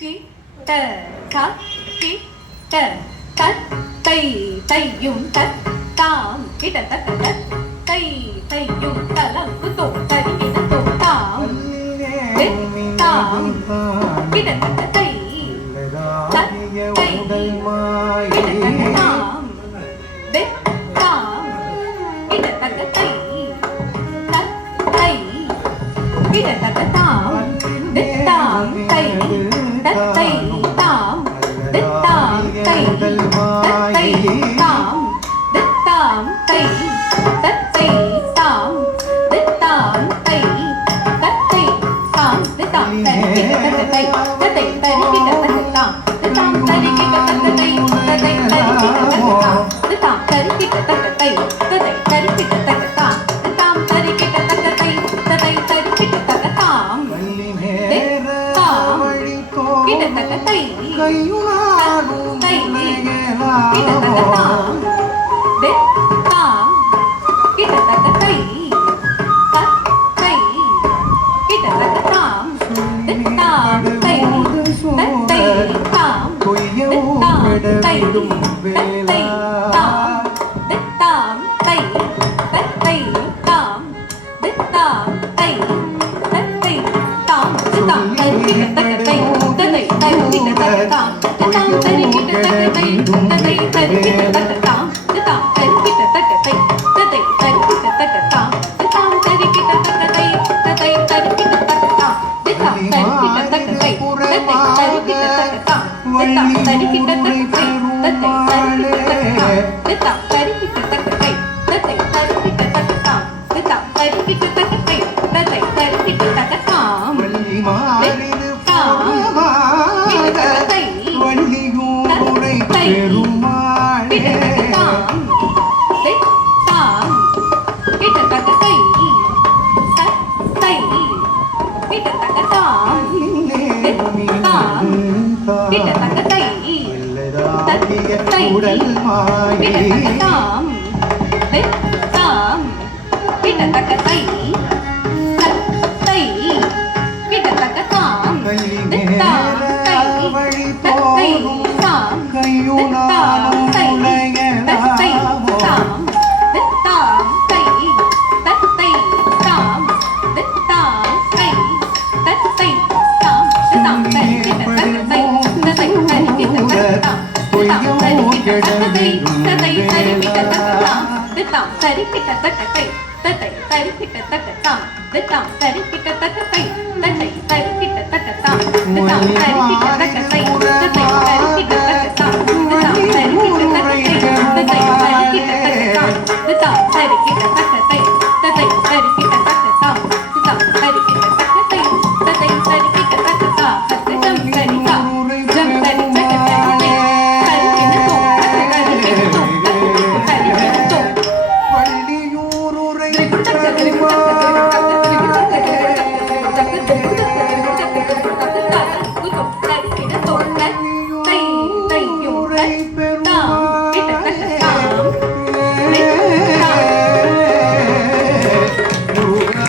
கி ட க கி ட த தை தையும் த தாம் கிட த த தை தையும் தலம் தோ தரி கிட தோ தாம் தாம் கிட த தை த தை கிட த தாம் பெ தாம் கிட த தை த தை கிட த தாம் பெ தாம் தை தத்தை தாம் தித்தாம் தை தத்தை தாம் தித்தாம் தை தத்தை தாம் தித்தாம் தை தத்தை தாம் தித்தாம் தரிக்கிட்ட தத்தை தரிக்கிட்ட தத்தாம் தித்தாம் தரிக்கிட்ட தத்தை தத்தை தரிக்கிட்ட தத்தாம் தித்தாம் தரிக்கிட்ட தத்தை தத்தை தரிக்கிட்ட தத்தாம் தித்தாம் தரிக்கிட்ட தத்தை தத்தை தரிக்கிட்ட தத்தாம் தித்தாம் கிட்டத்தட்ட தை கையுனாடும் தை கிட்டத்தட்ட தாம் பெ தாம் கிட்டத்தட்ட தை தை கிட்டத்தட்ட தாம் தாம் தை தத்தை தாம் தாம் தை தத்தை தாம் தாம் தை தத்தை தாம் தாம் தை தத்தை தாம் தாம் தை கிட்டத்தட்ட தை தத்தை தரிக்கிட்ட தத்தாம் தாம் தரிக்கிட்ட தத்தை தத்தை தரிக்கிட்ட தத்தாம் தாம் தரிக்கிட்ட தத்தை தத்தை தரிக்கிட்ட தத்தாம் தாம் தரிக்கிட்ட தத்தை தத்தை தரிக்கிட்ட தத்தாம் தாம் தரிக்கிட்ட தத்தை தத்தை தரிக்கிட்ட தத்தாம் தாம் தரிக்கிட்ட தத்தை தத்தை தரிக்கிட்ட தத்தாம் தாம் தரிக்கிட்ட தத்தை தத்தை தரிக்கிட்ட தத்தாம் தாம் தரிக்கிட்ட தத்தை தத்தை தரிக்கிட்ட தத்தாம் உடல் மாயை தாம் தாம் கிட்டத்தட்ட தை தை கிட்டத்தட்ட தாம் தாம் தை தத்தை தாம் தாம் தை தத்தை தாம் தாம் தை தத்தை தாம் தாம் தை தத்தை தாம் தாம் தை கிட்டத்தட்ட தை தத்தை கிட்டத்தட்ட தாம் தத்தை தரிக்கிட்ட தத்தாம் தித்தாம் தரிக்கிட்ட தத்தை தத்தை தரிக்கிட்ட தத்தாம் தித்தாம் தரிக்கிட்ட தத்தை தத்தை தரிக்கிட்ட தத்தாம் தித்தாம் தரிக்கிட்ட தத்தை